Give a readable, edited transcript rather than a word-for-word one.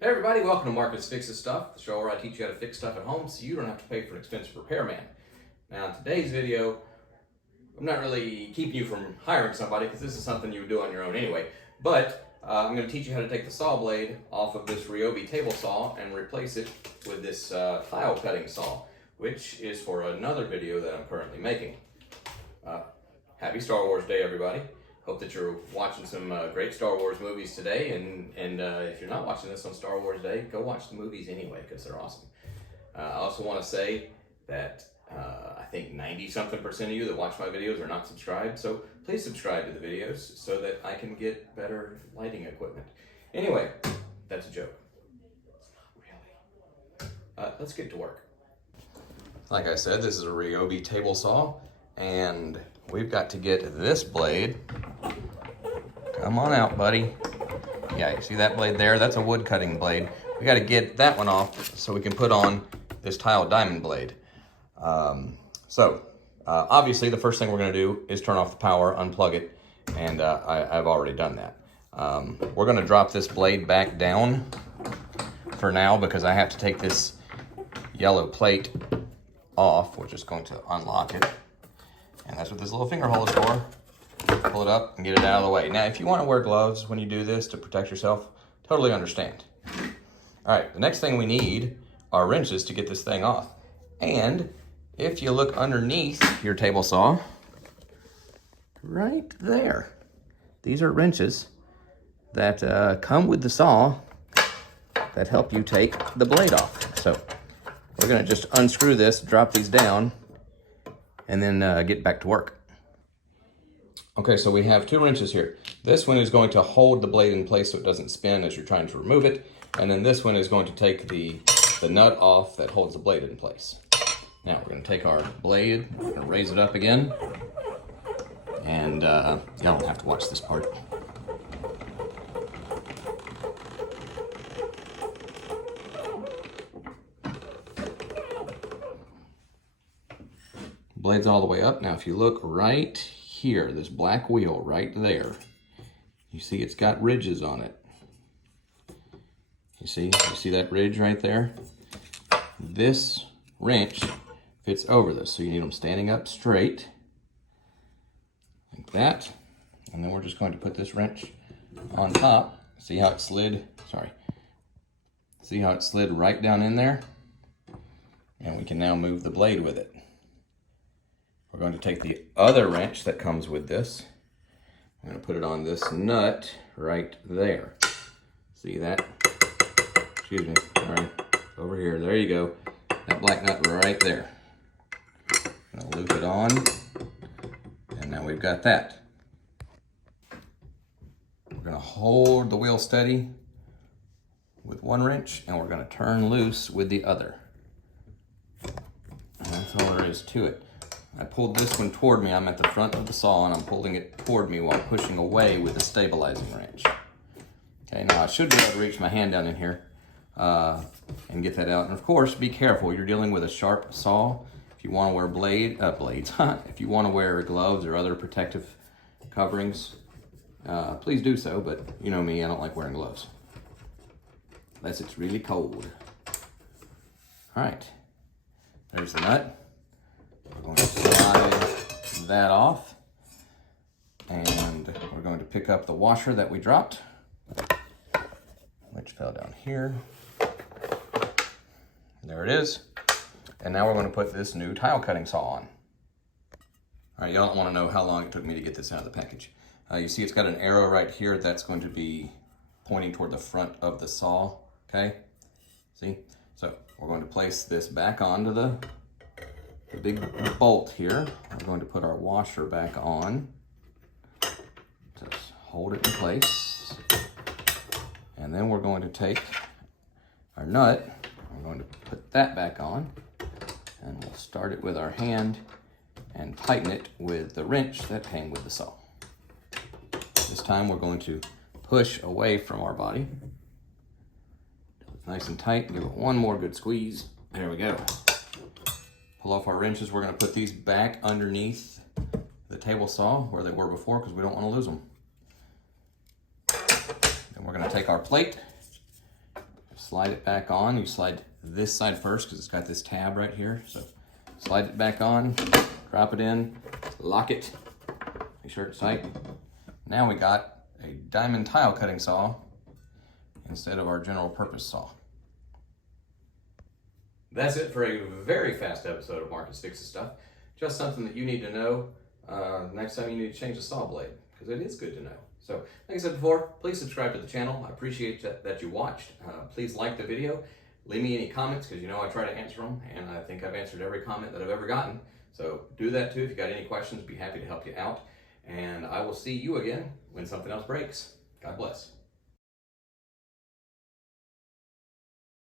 Hey everybody, welcome to Marcus Fixes Stuff, the show where I teach you how to fix stuff at home so you don't have to pay for an expensive repairman. Now in today's video, I'm not really keeping you from hiring somebody because this is something you would do on your own anyway, but I'm going to teach you how to take the saw blade off of this Ryobi table saw and replace it with this tile cutting saw, which is for another video that I'm currently making. Happy Star Wars Day, everybody. Hope that you're watching some great Star Wars movies today, and if you're not watching this on Star Wars Day, go watch the movies anyway, because they're awesome. I also want to say that I think 90-something% of you that watch my videos are not subscribed, so please subscribe to the videos so that I can get better lighting equipment. Anyway, that's a joke. It's not really. Let's get to work. Like I said, this is a Ryobi table saw, and we've got to get this blade. Come on out, buddy. Yeah, you see that blade there? That's a wood cutting blade. We got to get that one off so we can put on this tile diamond blade. Obviously the first thing we're going to do is turn off the power, unplug it, and I've already done that. We're going to drop this blade back down for now because I have to take this yellow plate off, which is going to unlock it. And that's what this little finger hole is for. Pull it up and get it out of the way. Now, if you want to wear gloves when you do this to protect yourself, totally understand. All right, the next thing we need are wrenches to get this thing off. And if you look underneath your table saw, right there, these are wrenches that come with the saw that help you take the blade off. So we're gonna just unscrew this, drop these down, and then get back to work. Okay, so we have two wrenches here. This one is going to hold the blade in place so it doesn't spin as you're trying to remove it. And then this one is going to take the nut off that holds the blade in place. Now we're gonna take our blade, we're gonna raise it up again. And y'all don't have to watch this part. Blade's all the way up. Now if you look right here, this black wheel right there, you see it's got ridges on it. You see that ridge right there? This wrench fits over this, so you need them standing up straight, like that. And then we're just going to put this wrench on top. See how it slid? Sorry. See how it slid right down in there? And we can now move the blade with it. We're going to take the other wrench that comes with this. I'm going to put it on this nut right there. See that? Excuse me. All right, over here. There you go. That black nut right there. I'm going to loop it on, and now we've got that. We're going to hold the wheel steady with one wrench, and we're going to turn loose with the other. And that's all there is to it. I pulled this one toward me. I'm at the front of the saw and I'm pulling it toward me while pushing away with the stabilizing wrench. Okay, now I should be able to reach my hand down in here and get that out. And of course, be careful. You're dealing with a sharp saw. If you want to wear blades, if you want to wear gloves or other protective coverings, please do so. But you know me, I don't like wearing gloves unless it's really cold. All right, there's the nut. We're going to slide that off, and we're going to pick up the washer that we dropped, which fell down here. There it is. And now we're going to put this new tile cutting saw on. All right, y'all don't want to know how long it took me to get this out of the package. You see it's got an arrow right here that's going to be pointing toward the front of the saw, okay? See? So we're going to place this back onto the big bolt here. We're going to put our washer back on. Just hold it in place. And then we're going to take our nut, we're going to put that back on, and we'll start it with our hand and tighten it with the wrench that came with the saw. This time we're going to push away from our body. It's nice and tight. Give it one more good squeeze. There we go. Pull off our wrenches. We're going to put these back underneath the table saw where they were before because we don't want to lose them. Then we're going to take our plate, slide it back on. You slide this side first because it's got this tab right here. So slide it back on, drop it in, lock it, make sure it's tight. Now we got a diamond tile cutting saw instead of our general purpose saw. That's it for a very fast episode of Marcus Fixes Stuff. Just something that you need to know next time you need to change a saw blade, because it is good to know. So, like I said before, please subscribe to the channel. I appreciate that you watched. Please like the video. Leave me any comments, because you know I try to answer them, and I think I've answered every comment that I've ever gotten. So do that too. If you got any questions, be happy to help you out. And I will see you again when something else breaks. God bless.